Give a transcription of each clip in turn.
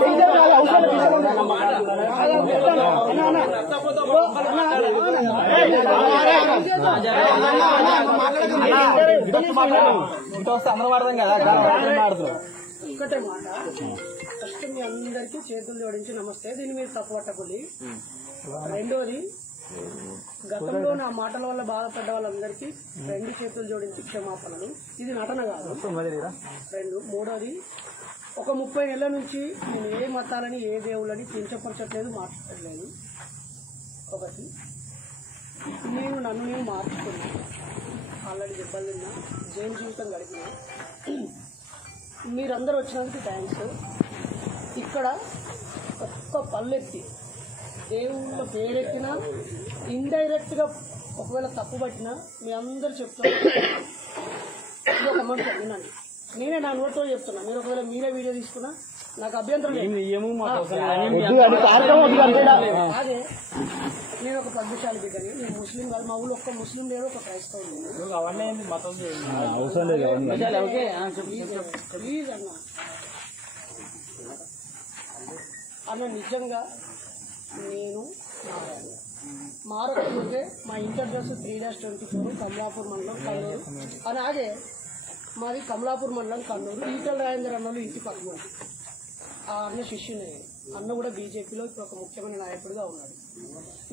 తీసే మీకే ఇబ్బంది అంటున్నా. మీకే ఇబ్బంది? ఒక్కటే మాట ఫస్ట్ మీ అందరికీ చేతులు జోడించి నమస్తే దీన్ని మీరు తప్పు పట్టకూడదు రెండోది గతంలో నా మాటల వల్ల బాధపడ్డ వాళ్ళందరికీ రెండు చేతులు జోడించి క్షమాపణలు. ఇది నటన కాదు. రెండు. మూడోది ఒక ముప్పై నెలల నుంచి నేను ఏ మతాలని ఏ దేవుళ్ళని కించపరచట్లేదు మాట్లాడలేదు ఒకటి నేను నన్ను నేను మార్చుకున్నాను ఆల్రెడీ దెబ్బలు తిన్నా జైలు జీవితం గడిపిన. మీరందరూ వచ్చినందుకు థ్యాంక్స్ ఇక్కడ ఒక్క పల్లెత్తి దేవుళ్ళ పేరెత్తినా ఇండైరెక్ట్గా ఒకవేళ తప్పు పట్టినా మీ అందరు చెప్తున్నారు ఒక మాట వినండి. నేనే నా నోట్తో చెప్తున్నా. మీరు ఒకవేళ మీరే వీడియో తీసుకున్నా నాకు అభ్యంతరం అది నేను ఒక పద్మశాలి బిడ్డని నేను ముస్లిం కాదు మా ఊళ్ళో ఒక్క ముస్లిం లేదు ఒక లేదు అవన్నీ. ప్లీజ్ అన్న. అన్న నిజంగా నేను మారాను మారకపోతే మా ఇంటి address three dash twenty four Kamalapur మండలం కన్నూరు అలాగే మాది కమలాపూర్ మండలం కన్నూరు ఈటల రాజేంద్ర అన్నలు ఇంటి పక్కన. ఆ అన్న శిష్యుని. అన్న కూడా బీజేపీలో ఇప్పుడు ఒక ముఖ్యమైన నాయకుడిగా ఉన్నాడు.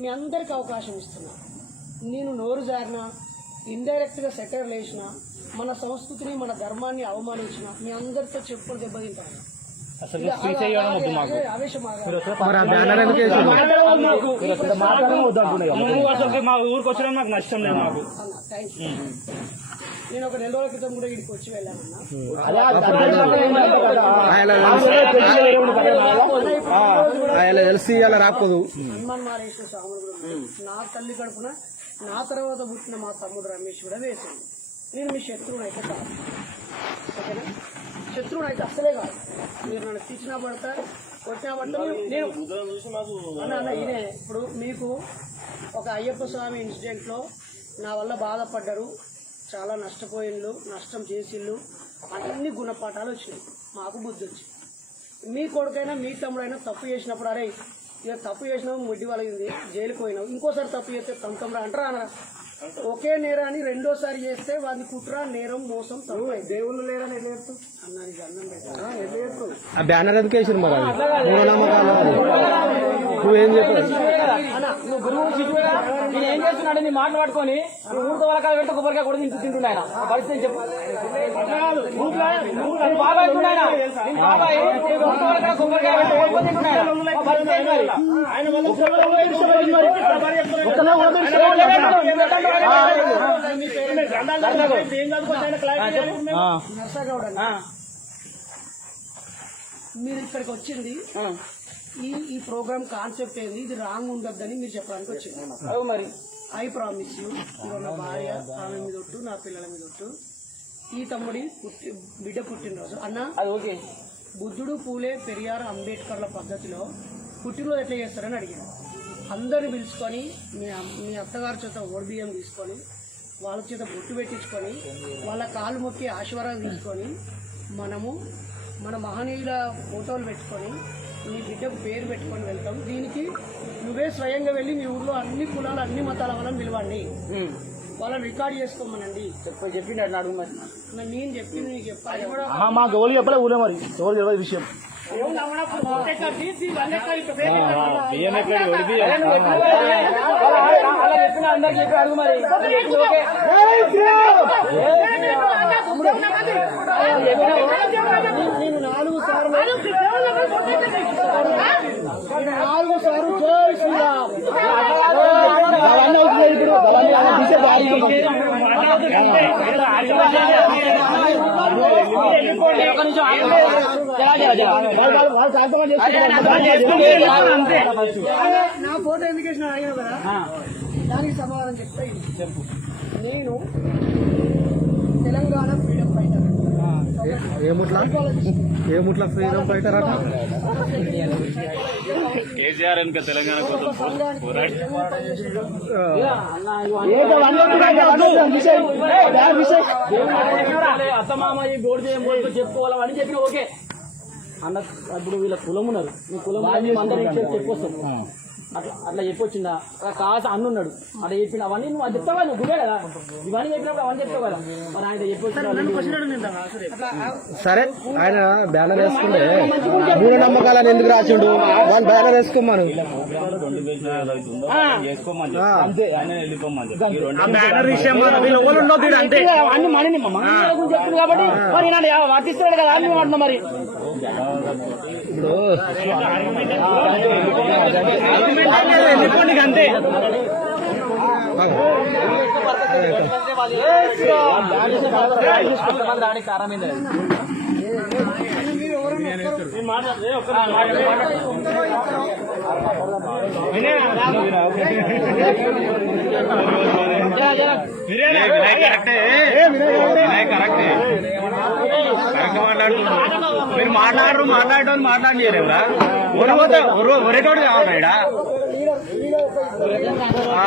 మీ అందరికి అవకాశం ఇస్తున్నా. నేను నోరు జారిన ఇండైరెక్ట్గా సెటర్ లేచిన మన సంస్కృతిని మన ధర్మాన్ని అవమానించిన మీ అందరితో చెప్పుకొని దెబ్బతింటాను. అసలు చేయడం వద్దు మాకు. నువ్వు అసలు మా ఊరికి వచ్చినా నాకు నష్టం లేదు మాకు. నేను ఒక నెల రోజుల క్రితం కూడా ఇక్కడికి వచ్చి వెళ్ళానన్నా ఆయన తెలిసి అలా రాకపోదు. హనుమాన్ మహేశ్వర స్వామి కూడా ఉన్నాడు. నా తల్లి కడుపున నా తర్వాత పుట్టిన మా తమ్ముడు రమేష్ కూడా వేసింది నేను మీ శత్రువుని అయితే కాదు. ఓకేనా? శత్రువుని అయితే అసలే కాదు. మీరు నన్ను తీసినా పడతా కొట్టినా పడతా నేను అన్న అన్న ఇదే ఇప్పుడు మీకు ఒక అయ్యప్ప స్వామి ఇన్సిడెంట్లో నా వల్ల బాధపడ్డారు. చాలా నష్టపోయిండ్లు నష్టం చేసిళ్ళు అన్ని గుణపాఠాలు వచ్చినాయి. మాకు బుద్ధి వచ్చింది. మీ కొడుకైనా మీ తమ్ముడైనా తప్పు చేసినప్పుడు అరే ఇక తప్పు చేసినావు ముడ్డి వలిగింది జైలుకు పోయినావు. ఇంకోసారి తప్పు చేస్తే తమ్మురా అంటారా అనరా ఒకే నేరాన్ని రెండోసారి చేస్తే వాడిని కుట్ర నేరం మోసం తప్పు దేవుళ్ళు లేరని ఎట్లా చెప్తావు అన్నది అన్నం పెట్టారా ఎట్లా చెప్తావు ఆ బ్యానర్ ఎందుకు వేసారు మరి. నువ్వేం చెప్పావు అన్న నువ్వు గురువు నేను ఏం చేస్తున్నాడు నీ మాటలు పట్టుకొని పెట్టి కొబ్బరికాయ కూడా తింటూ తింటుండే ఆయన ఆ పరిస్థితి చెప్పు. బాబాయ్ కొబ్బరికాయ తింటుండే ఆయన. మరి? నర్సగౌడ్ అన్న మీరు ఇక్కడికి వచ్చింది ఈ ఈ ప్రోగ్రామ్ కాన్సెప్ట్ ఏంది ఇది రాంగ్ ఉండొద్దని మీరు చెప్పడానికి వచ్చింది మరి ఐ ప్రామిస్ యూ నా భార్య ఆమె మీద ఒట్టు నా పిల్లల మీద ఒట్టు ఈ తమ్ముడి పుట్టి బిడ్డ పుట్టినరోజు అన్న అది ఓకే బుద్ధుడు పూలే పెరియార్ అంబేద్కర్ల పద్ధతిలో పుట్టినరోజు ఎట్లా చేస్తారని అడిగాను అందరిని పిలుచుకొని మీ మీ అత్తగారి చేత ఓడిబియ్యం తీసుకొని వాళ్ళ చేత బొట్టు పెట్టించుకొని వాళ్ళ కాలు మొక్కి ఆశీర్వాదం తీసుకొని మనము మన మహనీయుల ఫోటోలు పెట్టుకొని మీ బిడ్డకు పేరు పెట్టుకొని వెళ్తాం. దీనికి నువ్వే స్వయంగా వెళ్ళి మీ ఊర్లో అన్ని కులాలు అన్ని మతాల వాళ్ళని పిలవండి. వాళ్ళని రికార్డ్ చేసుకోమనండి. చెప్పి చెప్పిండు అడుగు మరి. నేను చెప్పింది నీకు చెప్పాలి. మాకు ఎవరు చెప్పలే ఊరే మరి. ఎవరు తెలియదు విషయం. బియ్యం ఎక్కడ ఒడిపి అలా చెప్పిన అందరికి చెప్పి అడుగు మరి చెప్పింది ఓకే నేను నాలుగు సార్లు నేను నాలుగు సార్లు జై శ్రీరామ్ అవన్నీ అవుతున్నాయి ఇప్పుడు అవన్నీ అవన్నీ తీసే బాగా ఒక్క నిమిషం ఆగండి. జరా, జరా, జరా. వాళ్ళు- వాళ్ళు- వాళ్ళు కార్యక్రమం చేసుకుంటారు. అంతే. నా ఫోటో ఎందుకు వేసిన కదా? దానికి సమాధానం చెప్తా నేను తెలంగాణ ఫ్రీడమ్ ఫైటర్. ఏముట్లా ఏముట్లా ఫ్రీడమ్ ఫైటర్ అట కేసీఆర్ వెనుక తెలంగాణ కోసం పోరాడి. ఏంటో అవన్నీ వద్దు, అవన్నీ వద్దు, విషయం. ఏ, విషయం. అత్తమామ ఈ గోడు చేయం గోడు చెప్పుకోవాలి? అని చెప్పిన ఓకే. అన్న ఇప్పుడు వీళ్ళ కులం ఉన్నారు మీ కులం అందరూ చెప్పొస్తాం అట్లా అట్లా చెప్పొచ్చిందా? కాస్త అన్న ఉన్నాడు. అట్లా చెప్పిన అవన్నీ నువ్వు అది చెప్తావా? నువ్వు గుడే కదా? ఇవన్నీ చెప్పినప్పుడు అవన్నీ చెప్తావు కదా? మరి ఆయన చెప్పొచ్చిన సరే ఆయన బ్యానర్ వేసుకుంటే మూఢ నమ్మకాలని ఎందుకు రాసిండు? వాళ్ళు బ్యానర్ వేసుకోమను. అన్ని మనని చెప్తుంది కాబట్టి మరి ఈయన వర్తిస్తాడు కదా అని అంటున్నా మరి. ఇప్పుడు అంతే వినాయక్ కరెక్టే వినాయక్ కరెక్టే కరెక్ట్ మాట్లాడుతున్నారు మీరు మాట్లాడరు మాట్లాడటం మాట్లాడి చేయలేవురా ఒరపోతే ఒరేటోడు కావాలి ఈడ. ఆ,